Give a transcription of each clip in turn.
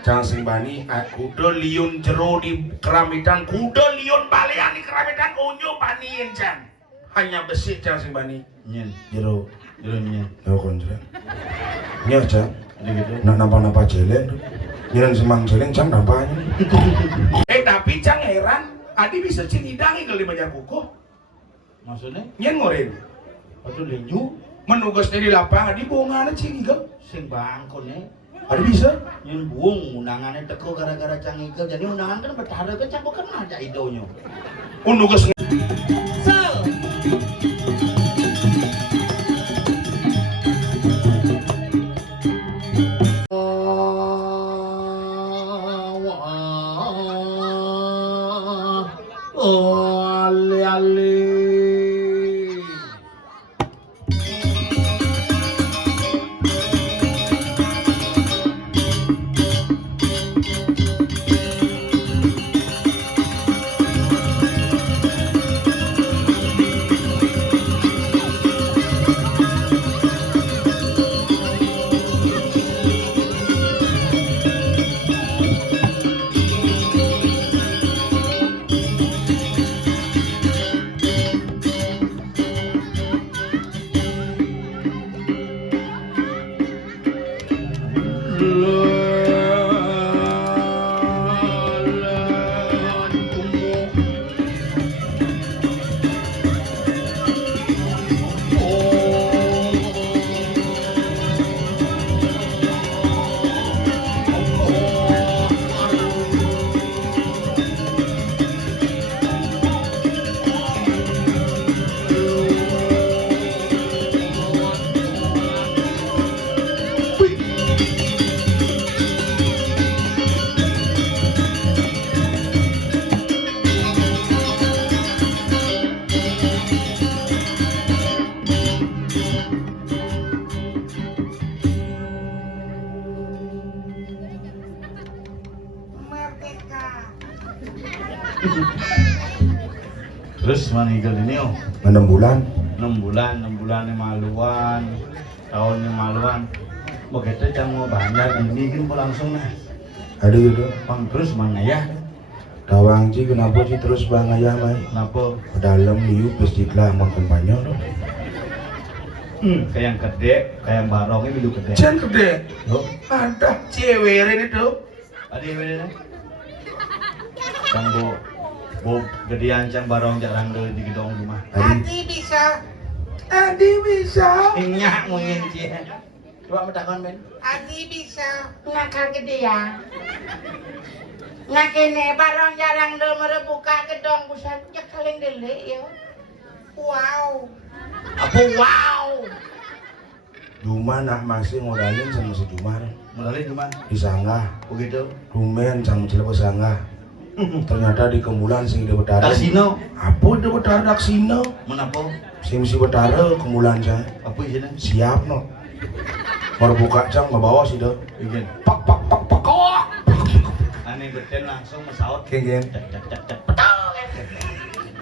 Cang sing bani kuda liun jero di keramitan, kuda liun balian di keramitan unyu baniin cang. Hanya besi cang sing bani. Nyen, Jero nyen. yo konjren. Nya cang. Ada gitu. Nak nampak jelek tuh. Nyen semang jelek cang nampaknya. Tapi cang heran, adi bisa cing hidangi kali banyak kuku. Maksudnya? Nyen ngoren. Atau lenyu Menugas di lapangan di bongan cing iga. sing bangkone. Adi bisa? Nyen buung undangannya teko gara-gara cangikal. Jadi undangan kan bertaruh kan cangkok kan ada idonya. Nugas Terus manggil ini 6 bulan. 6 bulan yang maluan, tahun yang maluan. Begitu cang mau banyak ini kan langsung nah. Ada gitu. Bang terus mana ya? Tawang ci kenapa sih terus bang ayah mai? Kenapa? Ke dalam liu pesjiklah mau kampanye loh. Kayak yang gede, kayak yang barong ini dulu gede. Jangan gede. Loh, ada cewek ini tuh. Ada yang beda nih? Cang bo gedean cang barong jarang deh di gedung rumah. Adi bisa. Adi bisa. Inyak mungkin sih. Coba mentakon Ben. Adi bisa ngakal gede ya. Ngakene barang jarang do merebuka gedong busan jak kaleng dele ya. Wow. Apa wow? Juma nak masih modalin sama si Jumar. Modalin cuma Di sanggah. begitu. Rumen sama cilep sanggah. Ternyata di kemulan sing di betara. Kasino. Apa di betara daksino? Menapa? Sing si betara kemulan saya. Apa isinya? Siap no. Mau buka cang ngebawa sih dah. Bikin. Pak kok. Aneh beten langsung mesaut. Geng. Cek.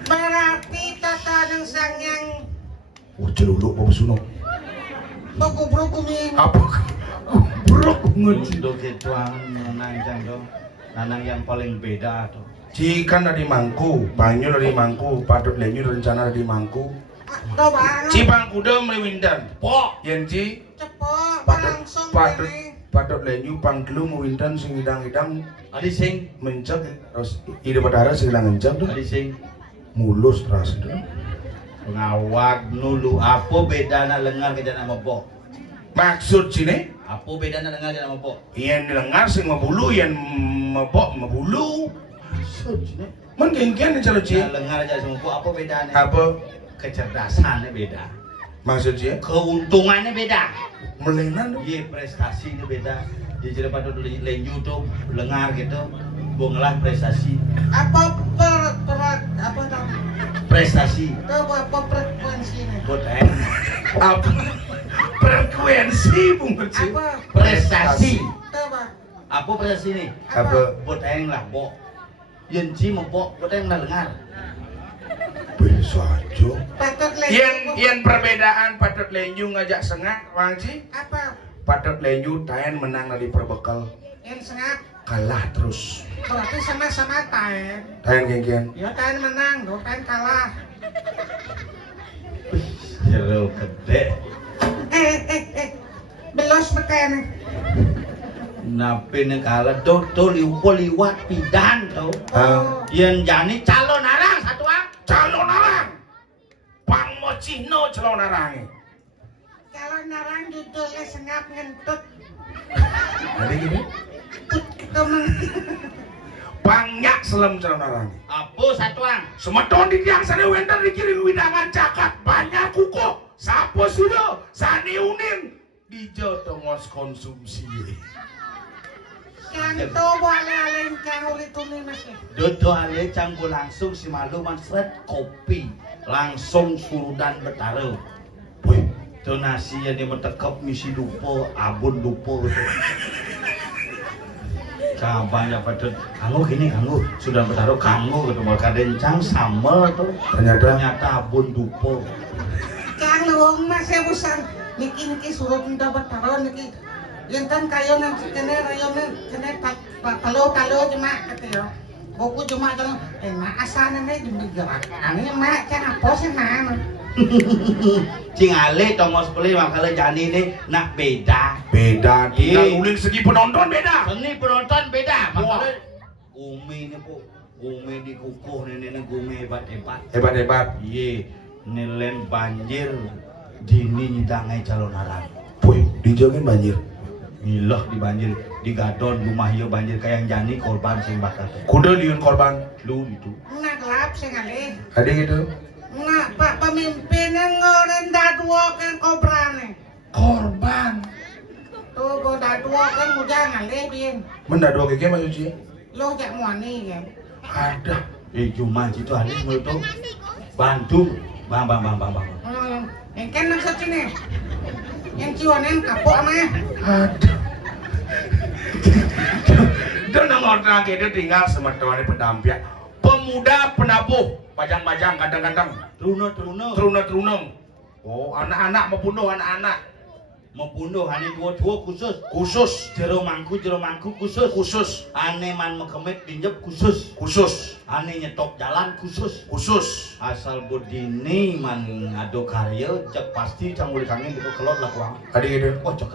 Berarti tata ng sangyang Wah celuluk apa suno? pagubro bumi. Apa? Bro ngeci. Untuk gituan nanang cang dong. Nanang yang paling beda tuh. Cikan dari Mangku, Banyu dari Mangku, Patut Lenyu rencana dari Mangku. Do bang. Cibang kuda mewindan. Po. Yen ci Cepo patut langsung patut ini. patut Lenyu pangkelu mewindan sing hidang-hidang Adi sing. mencek terus ide betara sing hilang mencek tuh Adi sing. mulus terus itu. Pengawak nulu apa bedana lengar ke jana mebo? Maksud sini Apa bedana lengar jana mebo? yen lengar sing mebulu yen mebok mebulu. Maksud sini. Men kengken calo ci. Lengar jana mebo apa bedanya? Apa Kecerdasannya beda. maksud ci? Keuntungannya beda. Melenan tuh. Iya prestasinya beda. Di cerita pada lenju tuh lengar gitu. Bungalah prestasi. Apa apa tau? Prestasi. Do apa frekuensinya? Buat Apa frekuensi bunga ci? Apa? prestasi. Do ba? Apa prestasi nih? Apa Buat lah, bo. Yenci mebo, buat lah lengar. bisa aja. Patut Yen perbedaan Patut Lenyu ngajak sengak wang ci. Apa? Patut Lenyu taen menang dari perbekal. Yang sengap. Kalah terus. Berarti sama-sama Taen. Taen geng-geng. Ya Taen menang, do Taen kalah. Jero gede. Belos beken. Nape negara do liwat pidan to. Yen jani calon arang satuang. Calon arang. Pang Mocino calon arang. Kalau narang judulnya sengap ngentut. Ada gini. Itu meng. Banyak selem calon arang. Apa satuang? Semeton di tiang sana wender dikirim widangan cakat banyak kukuh. Sapo sudah sani uning dijo tongos konsumsi. Yang to boleh cang ulit tumi masih. Dodo ale canggo langsung si malu mansret kopi langsung surudan betaro. Wih, Donasi yang dimetekep misi dupo abun dupo gitu. Cabanya pada kamu gini kamu sudah bertaruh kamu gitu mau kadencang sambel tuh ternyata abun dupo. Cang luang masih busan niki suruh minta bertaruh niki. Yang kayo nang kene rayon kene talo cuma kata yo. Boku cuma jalan mak asana nih digerak. Ani mak cang apa sih mak? Cing ale tongos beli makanya jani ini nak beda. beda. Tinggal uling segi penonton beda. Seni penonton beda. Makanya Gumi ini po, Gumi dikukuh nenek Gumi hebat-hebat. Hebat-hebat. Iya, nelen banjir dini nyidangai calon arang. Wih, dijogin banjir. Milah di banjir, di gadon rumah yo banjir kayak jani korban sing bakar. Kuda liun korban. Lu itu. Nggak gelap sih kali. Ada gitu. Nggak pak pemimpinnya ngerendah dua kan kobrane. Korban. Tuh goda dua kan mudah ngalih bin. Mendado keke Mas Uci. Lo jak muani kan. Ada. Cuma situ ada itu bantu, bang. Yang kan maksud sini. Yang ciwanen kapok ama. Ada. Itu nang kita tinggal semeton pendamping. Pemuda penabuh, bajang-bajang kadang-kadang. Teruna. Oh, anak-anak membunuh anak-anak. Membunuh ane dua khusus jero mangku khusus ane man mekemit pinjep khusus ane nyetop jalan khusus asal bodini man ngado karya cek pasti cangul kangin itu kelot lah kuang Ada gitu. oh cek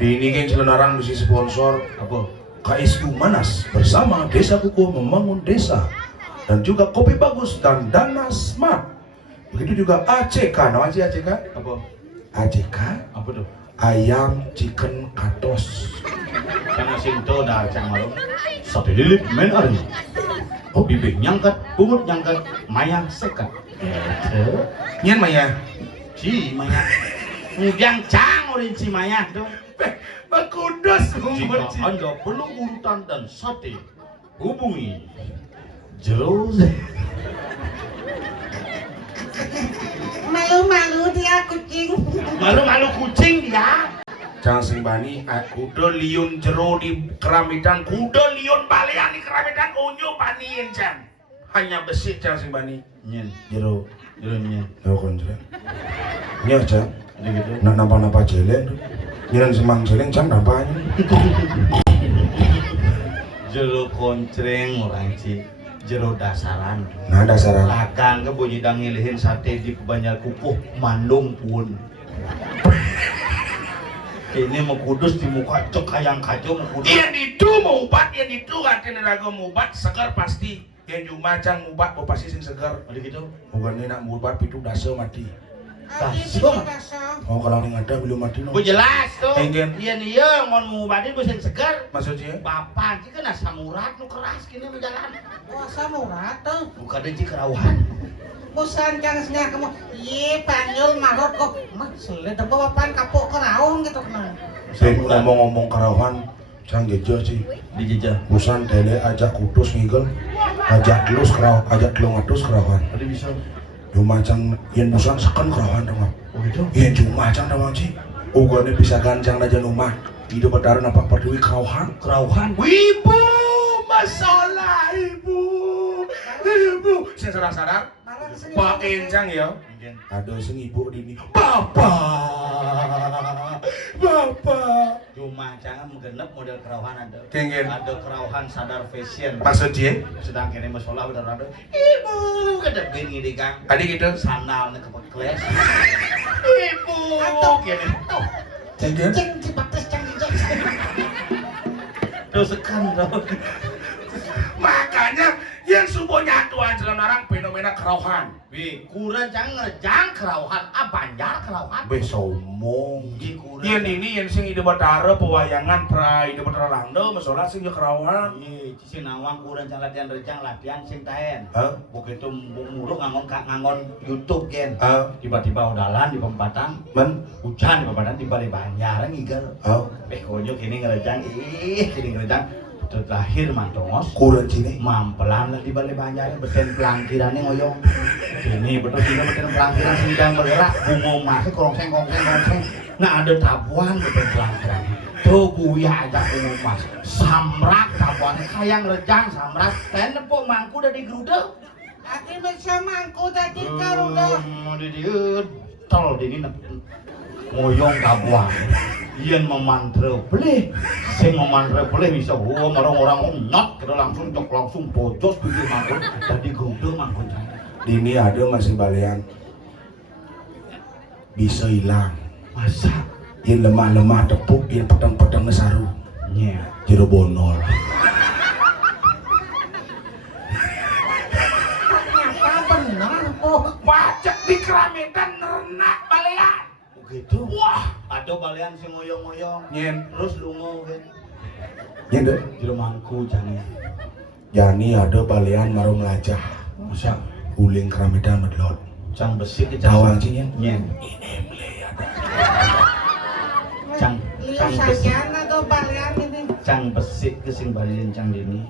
Di ini kan Cilenarang mesti sponsor apa KSU Manas bersama Desa Kukuh membangun desa dan juga kopi bagus dan dana smart. Begitu juga ACK, nama sih ACK? apa ACK? apa tuh Ayam chicken katos. karena sinto dah cang malu sate lilit men ari oh bibik nyangkat pungut nyangkat mayang sekat Nyen Maya. si mayang ngudang cang urin si mayang tuh Kudus. jika anda perlu urutan dan sate hubungi jero Malu-malu dia kucing. malu kucing dia Jangan sing bani, kuda liun jero di keramitan, kuda liun balian di keramitan, unyu baniin jam. Hanya besi jangan sing bani. nyen Jero, nyen jero konjren. Nyer jam, ada gitu nak napa jelen tuh. Nyeran semang jelen jam nampanya. jero koncreng orang ci jero dasaran Nah dasar lakan ke bunyi dang ngilihin sate di banyak kukuh mandung pun ini mau kudus di muka cok kayang kacau mau kudus Yang itu mau ubat, yang itu katanya lagu mau ubat segar pasti. Yang cuma cang ubat mau pasti sing segar. ada gitu Bukan ini nak mau ubat itu dasa mati. Dasar. Oh kalau ini ada belum mati no. bu jelas tuh Enggen. iya mau ngubadin bosan segar Maksudnya? papan sih kan asam urat nu keras kini menjalan Puasa murah tuh. bukan deci kerauhan Bosan jangan sengaja kamu. Iya panjul marot kok. Mah sulit apa papan kapok keraung gitu kan. Saya ngomong-ngomong karawan, cang gejo sih. dijejah Busan tele ajak kudus ngigel, ajak telus kerau, ajak telung atus kerawan. ada bisa Cuma cang yen busan seken kerawan dong. oh gitu Yen cuma cang dong sih. Ugone bisa gancang aja rumah. Hidup bedaran apa peduli kerauhan? kerauhan Ibu, masalah ibu. Saya sadar-sadar. Malah kesini. Pak Encang ya. Gen. Ada sing ibu di ini. Bapak. Cuma jangan menggenep model kerauhan ada. Gen. Ada kerauhan sadar fashion. Maksud dia? Sedang kene masalah udah ada. Ibu kada bini di Kang. Adik gitu. Sandalnya kepekles. Ibu kene. Gen. Ceng cipates ceng ceng. Terus sekan dong. Makanya yang subuhnya tuan jalan orang fenomena kerauhan. Wi, kurang jangan ngerjang kerauhan, banjar kerauhan. Be somong. Di kurang. Yang ini yang sing ide batara pewayangan pra ide batara rando masalah sing kerauhan. Iya, si nawang kurang jangan latihan rejang latihan sing tahen. Hah? Begitu mulu ngangon YouTube gen. Ah, Tiba-tiba udalan di Pempatang, men. hujan di Pempatang tiba di Banjar ngigal. Ah, Konyo kini ngerejang, kini ngerejang. Terakhir mantongos. kurang sini. Mampelan lah di balik Banjar beten pelangkirannya ngoyong. Ini betul juga beten pelangkiran sedang bergerak. Bungo masih kongseng. Nah ada tabuan beten pelangkiran. Tuh buya aja bungo mas. Samrak tabuannya kayak ngerejang samrak. Ten nepuk mangku udah digeruduk. Ati bisa mangku tadi karo udah. Tol dini ngoyong tabuan. Yen memantre boleh, sing memantre boleh bisa orang-orang nyot kira langsung bocos pikir mangkun jadi gudeg mangkun. Dini ada masih balian. Bisa hilang. Masa? Yang lemah-lemah tepuk, yang pedang-pedang ngesaru. Nya. Jero bonol. Ternyata benar po. Pajak di Keramedan nerenak balian. Begitu? Wah, ada balian sing ngoyong-ngoyong. Nyen. Terus lungo kan. Nyen deh. Jero mangku jangan. Yani ada balian marung lajah. Masa? Uling Keramedan medlot. Cang besi ke Tawang sih nyen. Nyen. Ini meli ada. Cang Lihat besi. saja ada balian ini. Cang besi ke sing balian cang dini.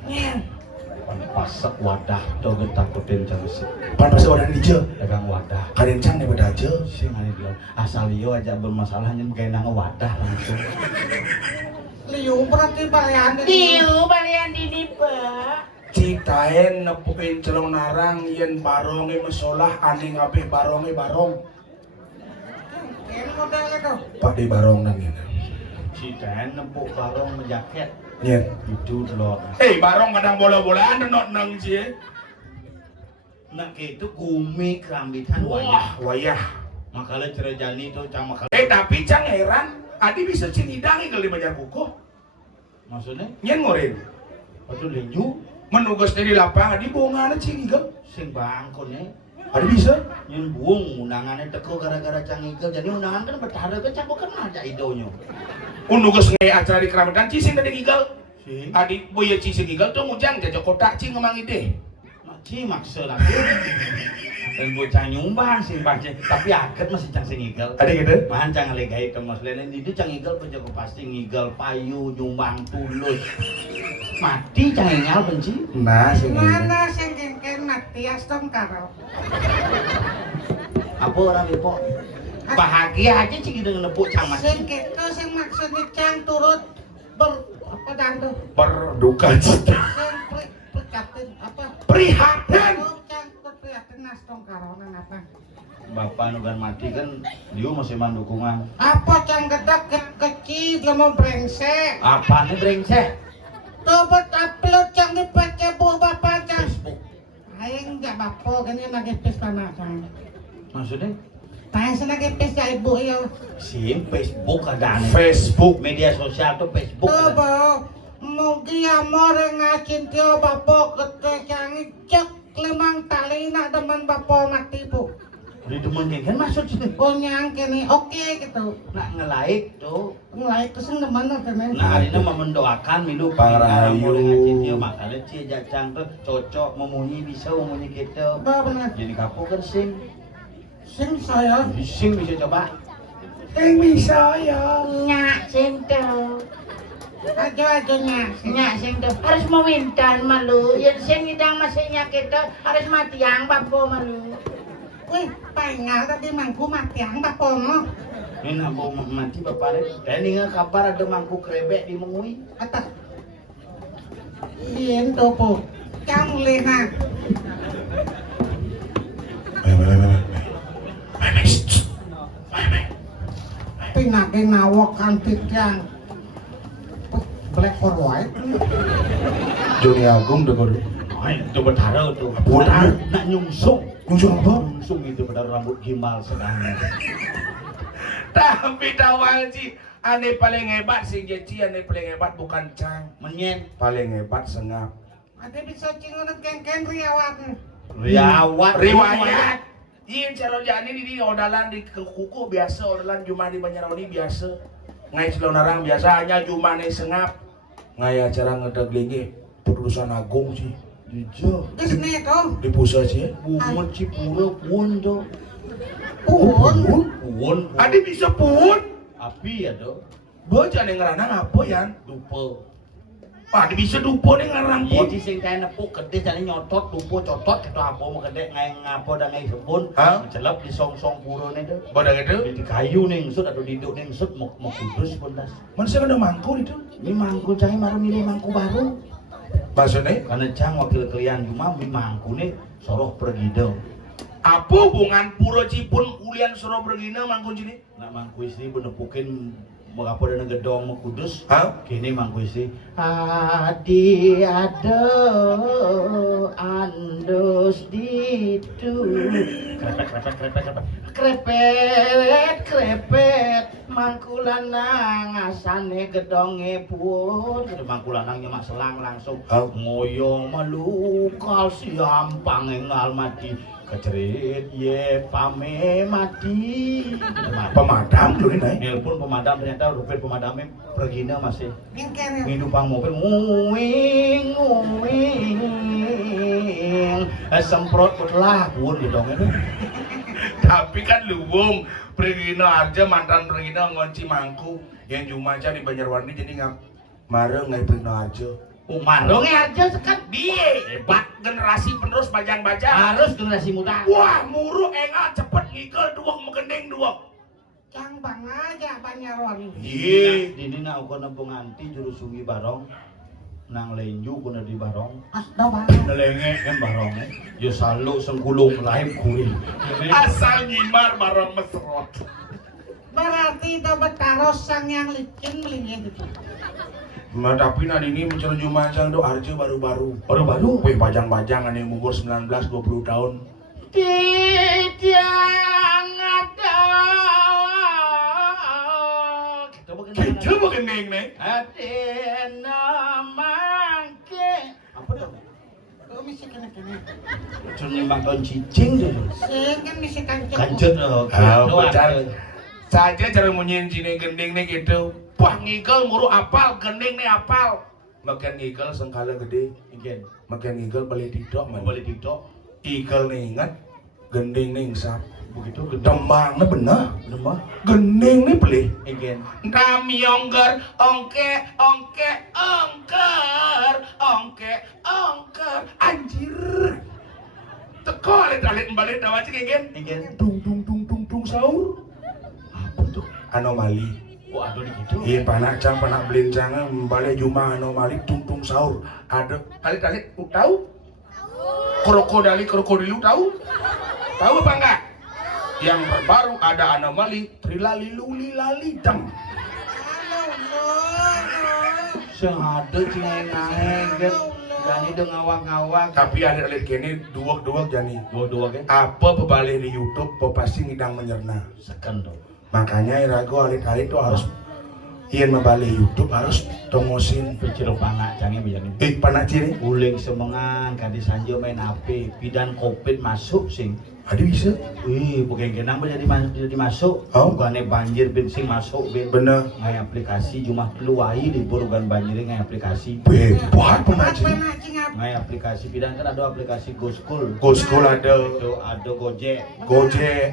Pasak wadah do getakutin cang besi. Pan pasti orang hijau. Dagang wadah. Kalian cang nih beda aja. Sing ane bilang asal iyo aja bermasalahnya kayak nang wadah langsung. Liu berarti balian ini. Balian ini Pak. Citaen nepukin celong narang yen baronge mesolah ane ngapih baronge barong. Ini model itu. Pak di barong nang ini. Citaen nempuk barong menjaket Nyen. itu telur. Barong kadang bola-bolaan denok nang sih. Nak itu gumi kerambitan wayah. Wayah. Makanya cerejani itu cang makanya. Tapi cang heran, adi bisa cing hidangi kali Banjar Kukuh. Maksudnya? Nyen ngorin. Waktu lenju Menugas dari lapangan di bongan cing igel. sing bangkone Adi bisa. yang buang undangannya teko gara-gara cang igel. Jadi undangan kan bertaruh ke cang bukan aja idonya. Nugas nge acara di Keramedan cing tadi igel. Si, Adi boya cing igel tuh ngujang jajak kotak cing ngemang ide. makci maksud lagi. Dan bocah nyumbang sih baca, tapi aket masih cang sing igel. Adi gitu. Mahan cang legai ke mas lenen itu cang igel penjaga pasti ngigel payu nyumbang tulus. Mati cang ingal benci. Nah, sing Mana sing kengken Matias dong karo. Apa orang ipo? Bahagia aja sih dengan nepuk cang mas. Sing gitu sing maksudnya cang turut apa dandu. berduka cita. Sing prihatin apa? Prihatin. Oh, cang prihatin nas dong karo nang apa? Bapak nugan mati kan dia masih mandukungan. Apa cang gedak kecil lemah brengsek. Apa nih brengsek? Tobat upload cang di Facebook bapak cang. Facebook. Aing enggak bapo ganyan lagi pes tanah cang. Maksudnya? Tayo sa lagi pes ya ibu yo. Sim Facebook ada nih. Facebook. Media sosial tuh Facebook. Ada. Toba mugi amore ngacin tio bapo kete cang cek lemang tali na demen bapo mati bu. Udah demen kan maksud sih. Konyang kini oke gitu. Nak nge-like tuh. Ngelai itu sing demen temen. Nah hari ini mau mendoakan minum Pangrahayu. mulai ngacin dia makanya cie jacang tuh cocok memunyi bisa memunyi kita. Ba bener. Jadi kapu kan sing Saya sing bisa coba. Yang bisa ya. Nyak sing tuh. aja-ajanya. Nyak sing tuh harus meminta malu. Yang sing hidang masihnya kita harus mati yang bapo malu. Wih, pengal tadi mangku mati ang bapo mo. Ini nak mau mati bapak deh. Ini nggak kabar ada mangkuk krebek di Mengui. Atas. Dien topo. Cang lihat. pinake nawak kantit yang black or white. Joni Agung deh kudu. Ay, itu betara tuh. Betara? Nak nyungsung. Nyungsung apa? Nyungsung itu betara rambut gimbal sedangnya. Tapi tawang sih, ane paling hebat sing Jeci, ane paling hebat bukan Cang. Menyen. Paling hebat Sengap. Ada bisa cingun ken riawat. Riwayat. Iya calon jani di odalan di kuku biasa, odalan cuma di Banyaroni biasa. Ngai Cilonarang biasa hanya cuma nih Sengap. Ngai acara ngedeglingi putusan agung sih. Jujur. Geus nih tuh. Di pusat sih. Bumut Cipuro pun tuh. Puhun. Adi bisa pun. Api ya tuh. Bocah nih ngeranang apa ya? Dupo. Adi bisa dupo nih ngarang Iya pun. di sing kaya nepuk gede jane nyotot dupo cotot ketu apa mau gede ngai ngapo dan ngai sebun. Hah? Celep di song-song purone tuh. Pada gitu. Di kayu nih sud atau diduk nih sud mau kudus pun das. Manusia kan udah mangkul itu. Ini mangku canggih baru milih mangku baru. Maksudnya? Karena cang wakil kalian cuma beli mangku nih soroh pergi dong. Apa hubungan pura Cipun ulian suruh bergina mangkul sini? Nak mangku istri benepukin mengapa dan gedong mau kudus. Hah? Kini mangku istri. Adi ada andos ditu. Krepet mangkulanang asane gedonge pun mangku lanang nyemak selang langsung ngoyong melukal siampang engal mati kecerit ye pame mati Pemadam dulu nih. nelpon pemadam ternyata rupet pemadamnya pergina masih Ken. ngidupang mobil nguing semprot lah pun gedongnya tuh. Tapi kan luwung Pergina aja mantan Pergina ngonci mangku yang cuma aja di Banjarwani jadi nggak marah nggak Pergina aja. Marongnya aja sekat Biye hebat generasi penerus bajang-bajang. harus generasi muda. Wah muru enggak cepet ngikal duak megendeng duak. Cang bang aja Banyaroni. Iya. Dini nak ukur nempung anti juru sungi barong nang lenju kuna di barong Asdo bang. nelenge kan barongnya yo selalu sengkulung lain kuil Asal nyimar bareng mesrot. Berarti itu betaros sang yang licin belinya gitu. Tapi nanti ini mencari jumacang do arja baru-baru. baru-baru Wih bajang-bajang yang umur 19-20 tahun. tidak ada Kita begendeng nih. apa tuh? Oh misi kena. Cuma nimbang tahun cicing tuh. Sing kan misi kancing. Kancut loh. Becar. Saja cara munyin sini gending nih gitu. Wah ngigel muru apal, gending nih apal. Makin ngigel sengkala gede. Igen. Makin ngigel balik tiktok man. Balik tiktok. Igel nih ingat. Gending nih insap. Begitu gede. Demang nih bener. Demah. Gending nih beli. Igen. Kami ongker, ongker, anjir. Teko alit balik dawa cek igen. Igen. Dung sahur. Apa tuh? Anomali. Oh aduh gitu. Iya panak cang panak belincang balik juma anomali tung sahur. Ada alit tahu? Krokodilu tahu? Tahu apa enggak? Yang terbaru ada anomali trilali luli lali dam. Sehada cengengaeng kan. Jani dong ngawak-ngawak. Tapi alit kene duak jani. Dua-dua kan. Apa pebalik di YouTube pasti ngidang menyerna. Sekan dong. Makanya irago alit tuh harus ien membalik YouTube harus tomosin. Peciro panak canggih begini. Panak ciri. Uling semengan kadi sanjo main HP. Pidan covid masuk sing. Ada bisa. Wih, bukan kenapa jadi masuk. Oh. Bukannya banjir bensin masuk ben. Bener. Ngai aplikasi cuma luai di bukan banjir ngai aplikasi. Hebat pengaji. Ngai aplikasi pidan kan ada aplikasi Go School. Go School ada. Itu ada Gojek.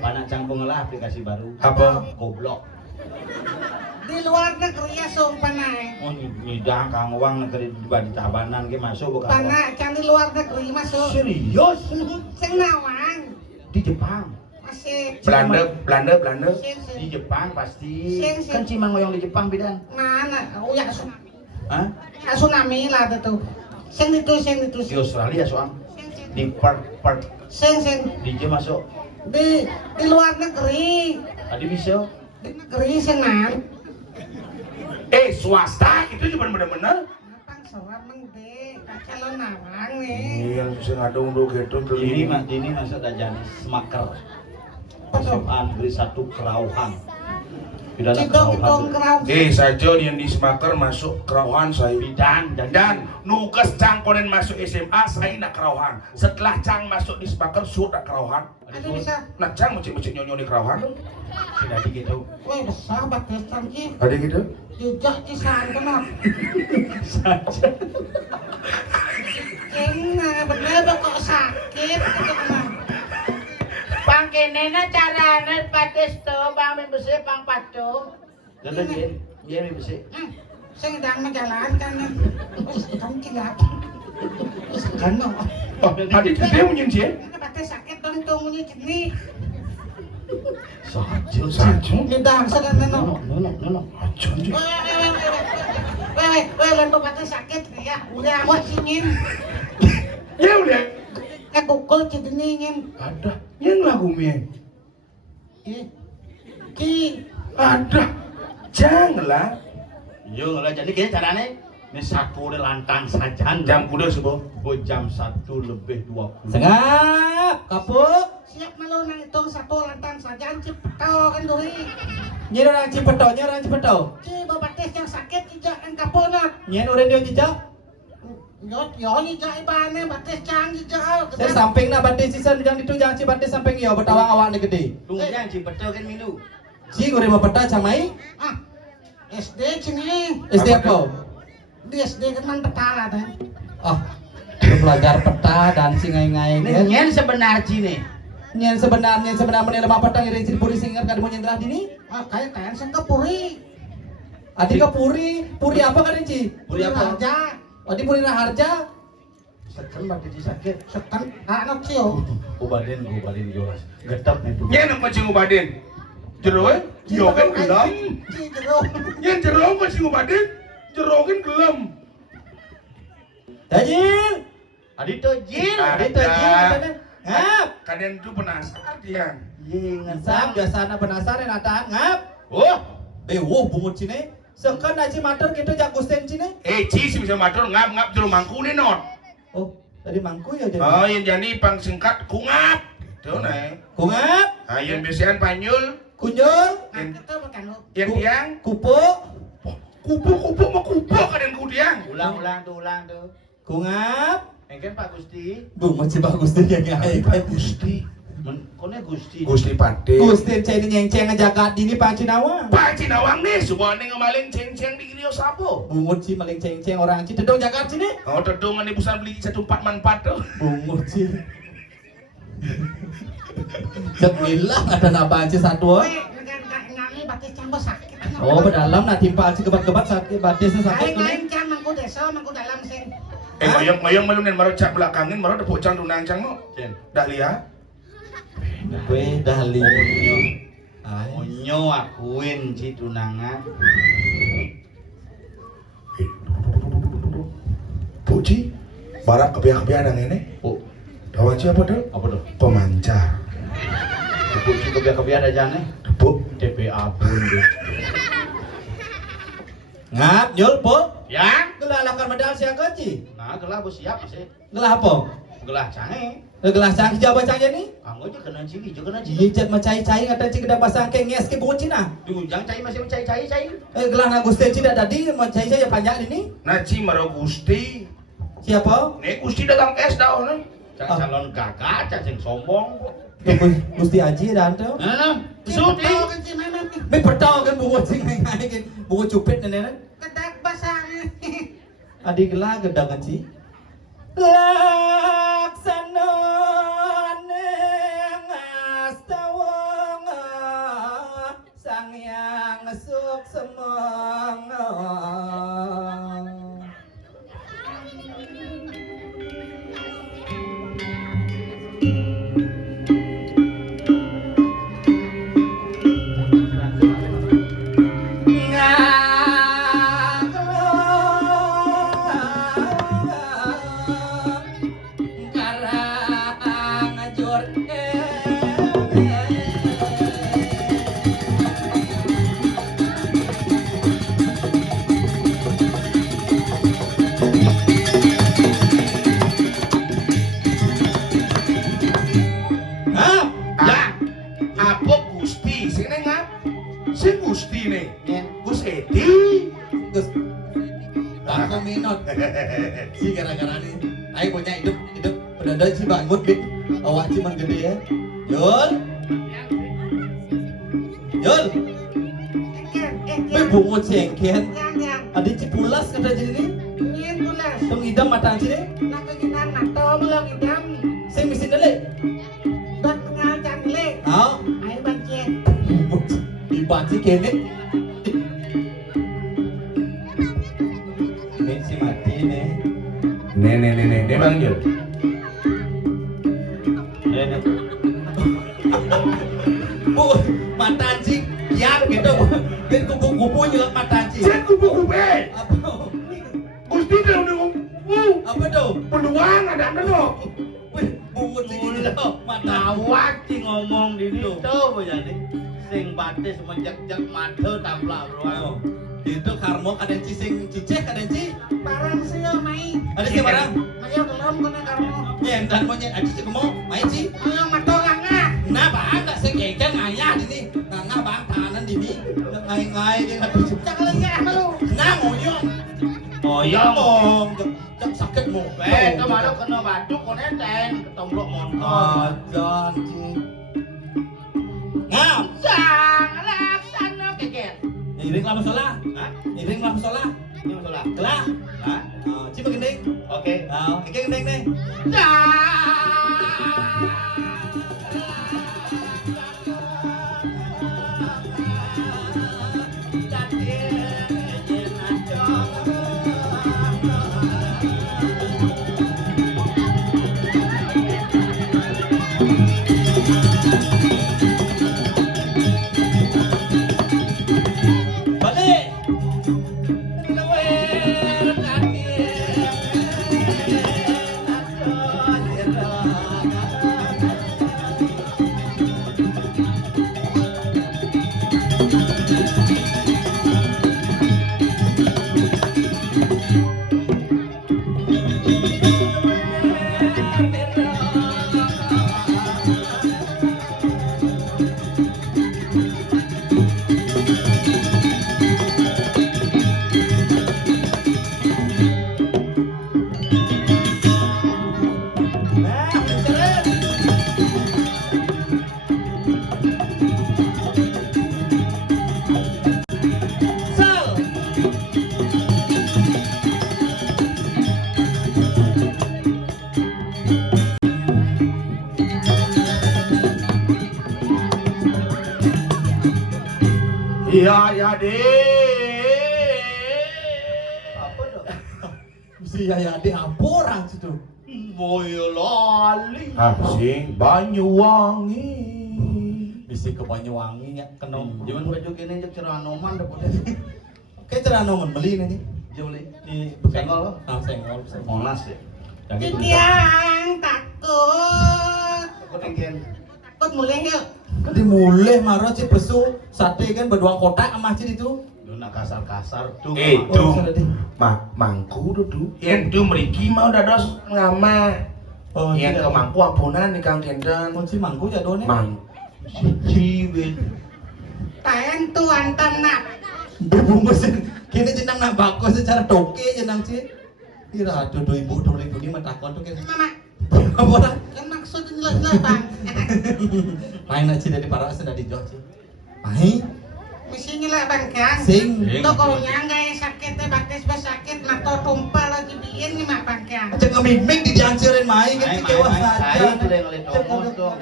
Panak cang pengelah aplikasi baru. Apa? Goblok. Di luar negeri ya sumpah naik. Oh nyidang kang uang negeri di Tabanan ke masuk bukan? Panak can di luar negeri masuk. Serius? Sing nawang. Di Jepang. Masih. Belanda. Di Jepang pasti. Sing. Kan cimang ngoyong di Jepang bidan. Mana? Oh ya tsunami. Hah? Tsunami lah itu. Sing itu. Di Australia soal. Di Perth. Sing. Di Jepang masuk. Di luar negeri. Tadi bisa. di negeri senang. Swasta itu cuma bener-bener. Napang sewa mengde, calon narang nih. Iya, bisa ngadung dulu gitu. Ini masuk dajani semaker. SMA Negeri 1 Kerauhan. Pidana Cidong Kerauhan. kerau. Saja yang di Semaker masuk Kerauhan saya. Bidan Dan nugas Cang konen masuk SMA saya nak Kerauhan. Setelah Cang masuk di Semaker sudah Kerauhan. Ada bisa. Nah Cang macam-macam nyonyo di Kerauhan. sudah gitu. Woi besar batasan ki. Ada gitu? Jejak cisan kenapa? Kena bener kok sakit gitu kenapa? Pangkenena carane patis to bang besi pang patung. Dadah yen bisa. Sing sedang menjalankan wis kan kilap. Wis kan no. Adik dia menyenci? Batas sakit dong tunggunya kini. Saja. Lidang sedang no. No. Aja. Weh, lalu batas sakit ya. Udah awas ingin. Ya udah. Kukul cedeni ingin. Ada. Yang lagu mien. Ki. Ada. Janganlah. Yo lah jadi kayaknya carane ini satu udah lantang saja Jam kuda sebuah. jam 1:20. Sengap, kapuk. Siap malu nang hitung satu lantang saja cipto kan doi. Nyen orang Cipeto. Ki babates yang sakit ijak kan kaponat. Nyen orang dia jejak. Yo ijak ibane bates cang ijak. Saya samping nak batis sisa yang itu jangan cibatis samping yo bertawang awak ni gede. Tunggunya si betul kan minum. Si goreng mau peta camai. Ah. SD sini. SD apa? Di SD kan man petala dah. Oh, dia belajar peta dan singai-ngai kan. Nyen sebenarnya nih. Nyen sebenarnya lemah petang iri ciri puri singar kan mau nyendrah dini. Ah kayak sing kepuri. Adik ke puri apa kan Ci? Puri apa? Raja. Oh di puri Raharja. Sekan badan sakit. Sekan anak cio. Ubaden jelas. Getap nih tuh. Yang nampak cing ubaden. Jero yo kan gelam. Yang jero apa cing ubaden? Jero kan gelam. Dajil. Adito Jil. Ngap. Kalian tuh penasaran dia. Sam biasana penasaran atahan ngap. Oh, Bungut sini. Sekan aja mater kita jak gusten sini. Ci sih bisa matur ngap jero mangku nih not. Oh, tadi mangku ya jadi. Oh, yang jadi pang singkat kungap. Tuh nih. Kungap, Yang biasaan panyul. kunjul, Nah kita makan lu. Yang tiang. kupuk, Kupu mah kupu kalian kudiang. ulang tuh. kungap. Engken Pak Gusti. Bungut si bagus tuh yang ngai. Gusti. Kone Gusti. Gusti Pade. Gusten cai nyengceng ngejaga dini Pak Cinawang. Pak Cinawang nih, semua nih ngemaling ceng-ceng di Grio Sapo. Bungut si maling cengceng orang Ci tedong jaga sini. Oh, tedungan nih busan beli 1 4 manfaat tuh. Bungut si. Cek bilang ada napa aja satu. Weh, ngani batis campur sakit. Oh, berdalam nah timpa aja kebat-kebat sakit batisnya sakit tuh. Lain cang mangku desa, mangku dalam sing. Ngoyong malunin marocak belakangin marot tepuk cang tunang cang no. Jen. Dah lihat. Kue dahli. Onyo akuin si tunangan. Puji. Barak kebiak-kebiak ada ini. Oh, Tahu aja apa tuh? apa tuh? Pemancar. Tepuk si kebiak-kebiak ada jane. Tepuk. TPA pun deh. Ngap, nyul po. Ya? Gelah lakan medal siaga Ci. Nah, gelah bos siap sih. Gelah apa? Gelah cange. Gelah cang hijau cang ni. Kamu aja kena cili, juga kena cili. Iya cat macai-cai ngata Ci kedang pasang ke nges ke bungut Cina. Diunjang cai masih cai. Gelah na Gusten Cina tadi macai-cai ya panjang ini. Naci maro Gusti. Siapa? Nih Gusti dagang es dah nih. Cang calon gagah, cang sing sombong. Gusti Aji dan tuh. Nah, suti. Tahu kan si mana nih? Me petau kan bungut sing ngai kan bungut cupit nenek. Kedak basah. Adik gelah gedang kan Ci. Laksana neng astawang sang yang suk semang. Aku minot. Si gara-gara nih. Ayo punya hidup pendada si bangun bit. Awak si man gede ya. Yul. Yul. Bungut cengken. Yang Ada cipulas kata jadi nih. nyen pulas. Tong idam mata sini. Nak kejinan matom lo idam. Saya mesin dele. Dot ngal cangle. Ah, Ayo bancet. dibanci kene. Ini si mati nih. Nih Bang Jul. Bu, mata anjing. Ya gitu. Biar kupu-kupu nyelak mata anjing. Cek kupu-kupu. Apa? Gusti dia udah ngomong. Apa tuh? Peluang ada no. Wih, bungut sih gini loh. Mata Awak sih ngomong di situ begini. Sing batis menjek-jek mata tabla bro. Itu karmo kadenci sing ciceh kadenci. Barang sih mai. Ada sih barang. Ayo belum kena kamu. Nyentan mo nyen aja sih mau main sih. Ayo mato nganga. Nah bang tak sekeken ngaya di sini. Nganga bang tahanan di sini. Ngai-ngai dia nggak bisa. Cak lagi malu. Nah mau yuk. Oh Ya mau. Cak sakit mau. kemarin kena batu koneten ketomblok motor. Ajan sih. Ngam. Sang laksana keger. Iring lama sholah. Hah? Iring lama sholah. Ini masalah. Kelah. Hah? Cipa gending. Oke. Oke gending nih. Balik. Iya deh. Apa dong? Si Yaya di apa orang situ? Boyolali. Asing Banyuwangi. Bisi ke Banyuwangi ya kena. Jangan baju gini cek cerah noman dapat. Kayak cerano men beli nih. Juli. Di Senggol. senggol. Monas ya. Yang takut. Aku tinggian. Takut mulai yuk. Kan dimulai marah sih besu sate kan berduang kotak sama cid itu. Lu nak kasar-kasar tuh. Oh, salah deh. Mangku tuh. Yang tuh meriki mau dados ngama. Oh, Yang ke mangku ampunan nih Kang Kenten. Oh, si mangku jadone. Mang. Ciwin. Tayan tuh antam nak. Berbungkus kini jenang nak bako secara toke jenang sih. Kira tuh ibu ini mentakon tuh kan. Mama. Apa orang? Yang maksud jelas bang. Main aja dari para sudah di Jogja. Main. Misinya lah bang kan. Sing. Itu kalau nyangga yang sakit teh batis sakit nato tumpal lagi bikin nih mak bang kan. Aja ngemik-mik dijancurin main kan kecewa saja. Saya itu yang ngeliat omos tuh.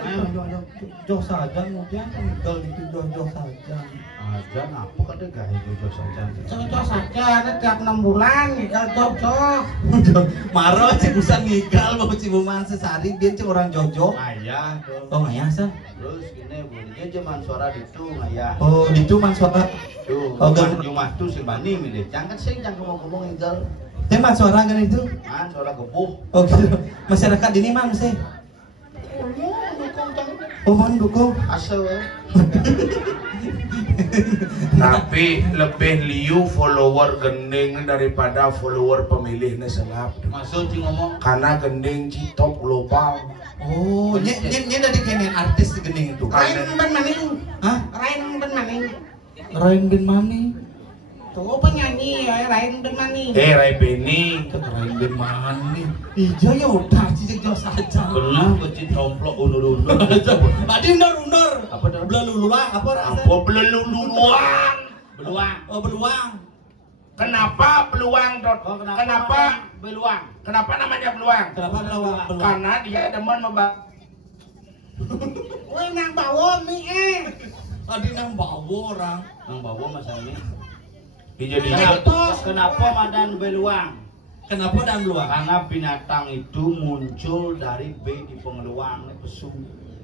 Jauh saja kemudian tinggal gitu jauh saja. Aja apa kata gaya jujur saja. Cocok saja ada tiap 6 bulan tinggal cocok. Maro cik usah ngigal mau cibuman sesari dia cik orang Jojo. Ayah tuh. Oh ngayah sah. Terus gini bunyinya cuman suara itu ayah. Oh itu man suara. Tuh. Oh, Kan gak- Jumat tuh si Bani milih. Jangan sing jangan ngomong-ngomong inggal. Tema suara kan itu. Man suara gebuh. Oh gitu. Masyarakat ini man sih. Oh man dukung. Asal we. Tapi lebih liu follower gending daripada follower pemilihnya selap. Maksud sih ngomong. Karena gending top global. Oh nye dari kenen artis di gending itu. Rain ben maning. Hah? Rain ben maning. Rain bin Mani. Tuh penyanyi ya, lain Benmani. Rai Beni. Keren ben mani. Iya ya udah cicik jos aja. Pernah becit romplok undur-undur. Tadi undur. Apa dah? Belululuang apa rasa? Apa beleluluang? Beluang. Oh beluang. Kenapa beluang, Dot? Oh, Kenapa? beluang? Kenapa namanya beluang? Kenapa beluang? Karena dia demen Woi nang bawa mie Tadi nang bawa orang. Nang bawa masa ini. dijadikan Kenapa madan beluang? Kenapa dan beluang? Karena binatang itu muncul dari di pengeluang pesu.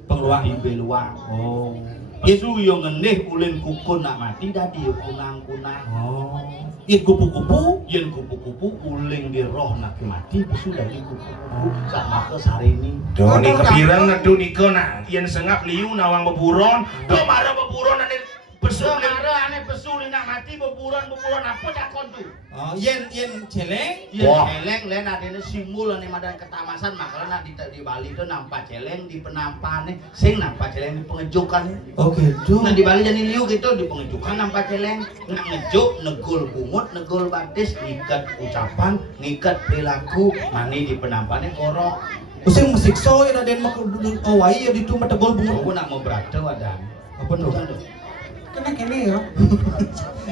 Pengeluang. Di beluang. Oh. Pesu yang ngendih ulin kukun nak mati dadi kunang-kunang. Oh. It kupu-kupu. Yen kupu-kupu uling di roh nak mati pesu dari kupu-kupu sama ke sarini. Doni kepirang nedu niko nak yen sengap liu nawang beburon do marah beburon ane pesu Semara ane pesu nak mati beburon apa dak kontu. Oh, yen celeng. Yen Wah. celeng len adene simbol ane madan ketamasan makanya di Bali itu nampak celeng di penampane sing nampak celeng di pengejukan. Oh gitu. Nah di Bali jadi liu gitu di pengejukan nampak celeng nak ngejuk negul bungut negul batis ngikat ucapan ngikat perilaku mani di penampane korok. Using musik so ya dan mak awai ya ditu mata gol bunga. Aku nak mau berada wadah. Apa tuh? kena kene ya.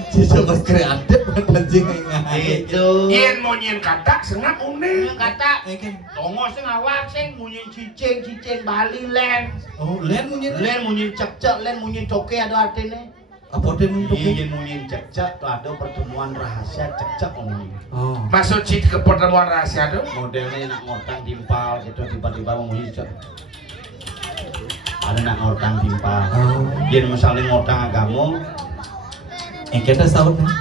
Cica mas kreatif anjing ngai. Itu. yen mau nyen kata sengap Ini une kata Eken. tongo sing awak sing munyin cicing Bali len. Oh, len munyin. Len munyin cek len munyin coke ada artinya. Apa den untuk? Iya munyin cek tuh ada pertemuan rahasia cek ngomongin. Oh. masuk cit ke pertemuan rahasia tuh Modelnya nak ngotang timpal gitu tiba-tiba mau munyin cek. Ada nak ngotang timpal. Oh. Jadi misalnya ngotang agama Eken dah sahut nih.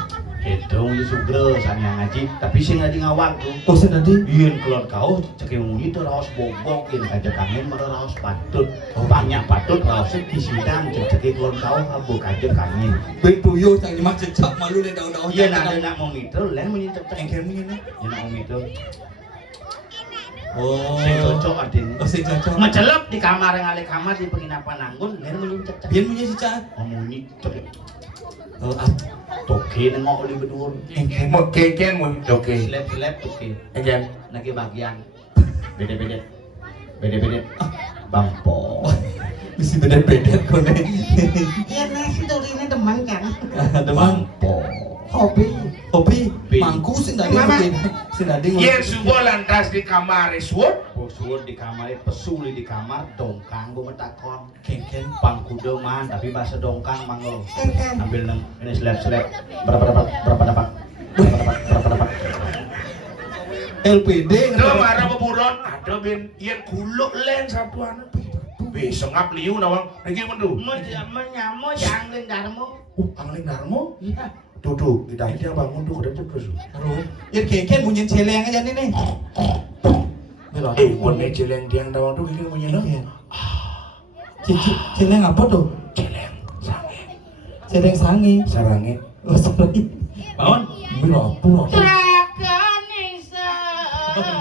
itu di sugro sana ngaji tapi sing ngaji ngawak tuh. Oh, sen tadi. Yen kelon kau cek yang itu raos bobok yen aja kangen mana raos patut. Banyak patut raosnya disidang cek kelon kau abu kaje kangen. Ben tuyo cang nyemak cecak malu le daun-daun. Iya ada nak mau mitel lain munyin cek Eken munyin nih. yen nak mau mitel Oh. sing cocok adin. Oh, sing cocok. Ngecelep di kamar yang alih kamar di penginapan Anggun lain munyin cek. Biar munyin cica. Munyin cek. Oh, Toke nengok oli bedur. Eken. mau keken mau oke Seleb toke. aja Nagi bagian. Beda-beda. Bampo. Mesti beda-beda kok nih. Iya nasi tuh ini demen kan. Demang. Bampo. Hobi. Kopi. Mangku sing tadi Mama. mungkin. Sing tadi. yen subuh lantas di kamar reswot Suwun di kamar, pesuli di kamar, dongkang gue metakon. Ken. Pangkudo man, tapi bahasa dongkang manglo. Ken. Ambil ini seleb. Berapa dapat? LPD. do marah beburon ada ben yen kuluk len satuan be sengap liu nawang lagi mendu Menyamo jangan darmo. angling darmo Iya. duduk kita dia bangun tuh udah terus Aduh. Ya Ken munyin celeng aja nih. wone celeng diang dawang tuh gini punya Ken. Celeng apa tuh? celeng sange Celeng sangi. sarange Oh, sorry. Bangun. Berapa? Trakanisa.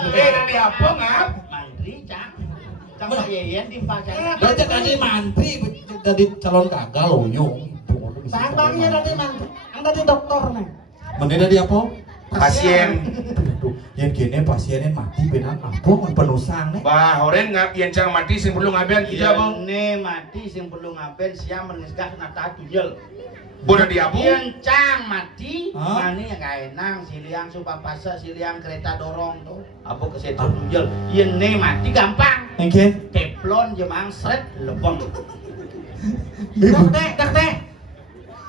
nanti apa ngap Mantri cak. Cak Yeyen di pacar. Baca tadi mantri tadi calon kagak loyong. Bang-bangnya tadi mang. Ang tadi dokter nih. Mending tadi apa? pasien Tuh, yang gini pasiennya mati benar apa penusang nih? bah oren ngap yen cang mati sing perlu ngaben kita bang Ini mati sing perlu ngaben siang menisgah nata tujel. bodoh diabu Yen cang mati, Hah? mani yang gak enang, siliang supapasa, siliang kereta dorong tuh. Apa kesetu tujel. Yen ne mati gampang. Engke? Teflon jemang seret lepon. Dek.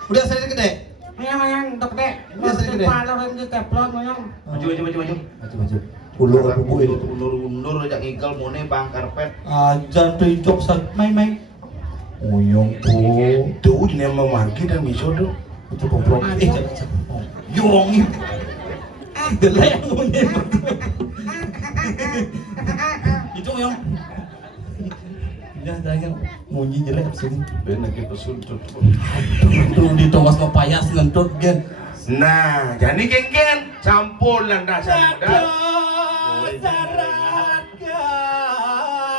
Udah saya gede. Mayang dek. Udah sering gede. Kepala orang di teplon mayang. Maju. Maju. Ulur bubu ini. Undur jak ngigel mone bang karpet. Ajan tuh sak main. Oyong po. tuh ini mau margi dan miso tuh Itu komprok. Yong. Gelek mune. Itu yong. Ya, jangan munyi jelek sini. Ben lagi pesun tuh. Tuh ditowas no payas ngentut gen. nah jadi geng campur landasan muda Sarat ke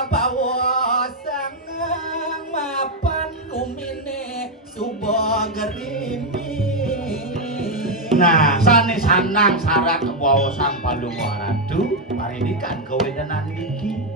bawa sangang mapan umine subo gerimi. Nah, sane sanang sarak wawa sang palung waradu parinikan kewenenan iki.